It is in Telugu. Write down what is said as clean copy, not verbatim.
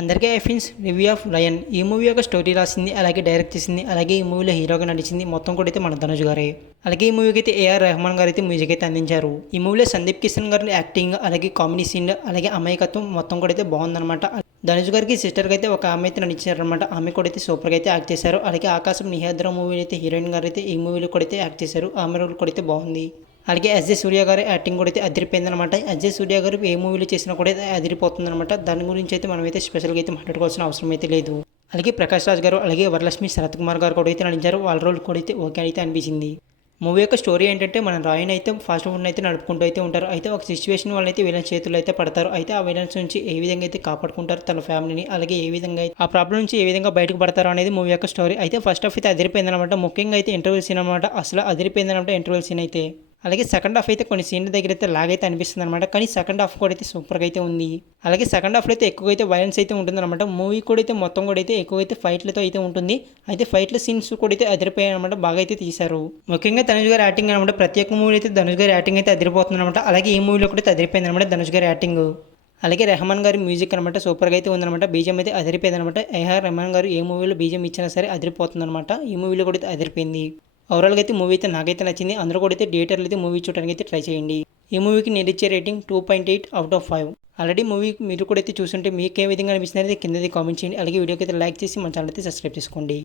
అందరికీ I friends review of lion. ఈ మూవీ యొక్క స్టోరీ రాసింది, అలాగే డైరెక్ట్ చేసింది, అలాగే ఈ మూవీలో హీరోగా నడిచింది మొత్తం కూడా అయితే మన ధనుష్ గారే. అలాగే ఈ మూవీకి అయితే ఏఆర్ రెహమాన్ గారు అయితే మ్యూజిక్ అయితే అందించారు. ఈ మూవీలో సందీప్ కిషన్ గారి యాక్టింగ్, అలాగే కామెడీ సీన్, అలాగే అమాయకత్వం మొత్తం కూడా అయితే బాగుందన్నమాట. ధనుష్ గారికి సిస్టర్గా అయితే ఒక ఆమె అయితే నడిచారనమాట. ఆమె కూడా అయితే సూపర్గా అయితే యాక్ట్ చేశారు. అలాగే ఆకాశం నిహాద్ర మూవీలో అయితే హీరోయిన్ గారు అయితే ఈ మూవీలో కూడా అయితే యాక్ట్ చేశారు. ఆమె రోల్ కూడా అయితే బాగుంది. అలాగే ఎస్జే సూర్య గారి యాక్టింగ్ కూడా అయితే అదిరిపోయిందనమాట. ఎస్జే సూర్య గారు ఏ మూవీలో చేసినా కూడా అయితే అదిరిపోతుందన్నమాట. దాని గురించి అయితే మనమైతే స్పెషల్గా అయితే మాట్లాడుకోవాల్సిన అవసరం అయితే లేదు. అలాగే ప్రకాష్ రాజ్ గారు, అలాగే వరలక్ష్మి శరత్ కుమార్ గారు కూడా అయితే నటించారు. వాళ్ళ రోల్ కూడా అయితే ఓకే అయితే అనిపించింది. మూవీ యొక్క స్టోరీ ఏంటంటే, మన రాయన్ అయితే ఫాస్ట్ ఫుడ్ అయితే నడుపుకుంటూ అయితే ఉంటారు. అయితే ఒక సిచ్యువేషన్ వల్ల అయితే విలన్స్ చేతుల్లో అయితే పడతారు. అయితే ఆ విలన్స్ నుంచి ఏ విధంగా అయితే కాపాడుకుంటారు తన ఫ్యామిలీని, అలాగే ఏ విధంగా అయితే ఆ ప్రాబ్లం నుంచి ఏ విధంగా బయటకు పడతారు అనేది మూవీ యొక్క స్టోరీ. అయితే ఫస్ట్ హాఫ్ అయితే అదిరిపోయిందనమాట. ముఖ్యంగా అయితే ఇంటర్వెల్ సీన్ అనమాట. అసలు అదిరిపోయిందనమాట ఇంటర్వెల్ సీన్ అయితే. అలాగే సెకండ్ హాఫ్ అయితే కొన్ని సీన్ల దగ్గర అయితే లాగైతే అనిపిస్తుంది అనమాట. కానీ సెకండ్ హాఫ్ కూడా అయితే సూపర్గా అయితే ఉంది. అలాగే సెకండ్ హాఫ్లో అయితే ఎక్కువ అయితే వైలెన్స్ అయితే ఉంటుందన్నమాట. మూవీ కూడా అయితే మొత్తం కూడా అయితే ఎక్కువ అయితే ఫైట్లతో అయితే ఉంటుంది. అయితే ఫైట్ల సీన్స్ కూడా అయితే అదిరిపోయాయి అనమాట. బాగా అయితే తీశారు. ముఖ్యంగా ధనుష్ గారి యాక్టింగ్ అనమాట. ప్రతి ఒక్క మూవీ అయితే ధనుష్ గారి యాక్టింగ్ అయితే అదిరిపోతుంది అనమాట. అలాగే ఈ మూవీలో కూడా అయితే అదిరిపోయింది అనమాట ధనుష్ గారి యాక్టింగ్. అలాగే రెహమాన్ గారి మ్యూజిక్ అనమాట సూపర్గా అయితే ఉందన్నమాట. బీజం అయితే అదిరిపోయింది అనమాట. ఏఆర్ రెహమాన్ గారు ఏ మూవీలో బీజం ఇచ్చినా సరే అదిరిపోతుంది అనమాట. ఈ మూవీలో కూడా అయితే అదిరిపోయింది. ఓవరాల్గా అయితే మూవీ అయితే నాకైతే నచ్చింది. అందరూ కూడా అయితే థియేటర్లో అయితే మూవీ చూడడానికి అయితే ట్రై చేయండి. ఈ మూవీకి నేను ఇచ్చే రేటింగ్ 2.8/5. ఆల్రెడీ మూవీ మీరు కూడా అయితే చూస్తుంటే మీకు ఏ విధంగా అనిపిస్తుంది అనేది కిందది కామెంట్ చేయండి. అలాగే వీడియోకి అయితే లైక్ చేసి మన ఛానల్ అయితే సబ్స్క్రైబ్ చేసుకోండి.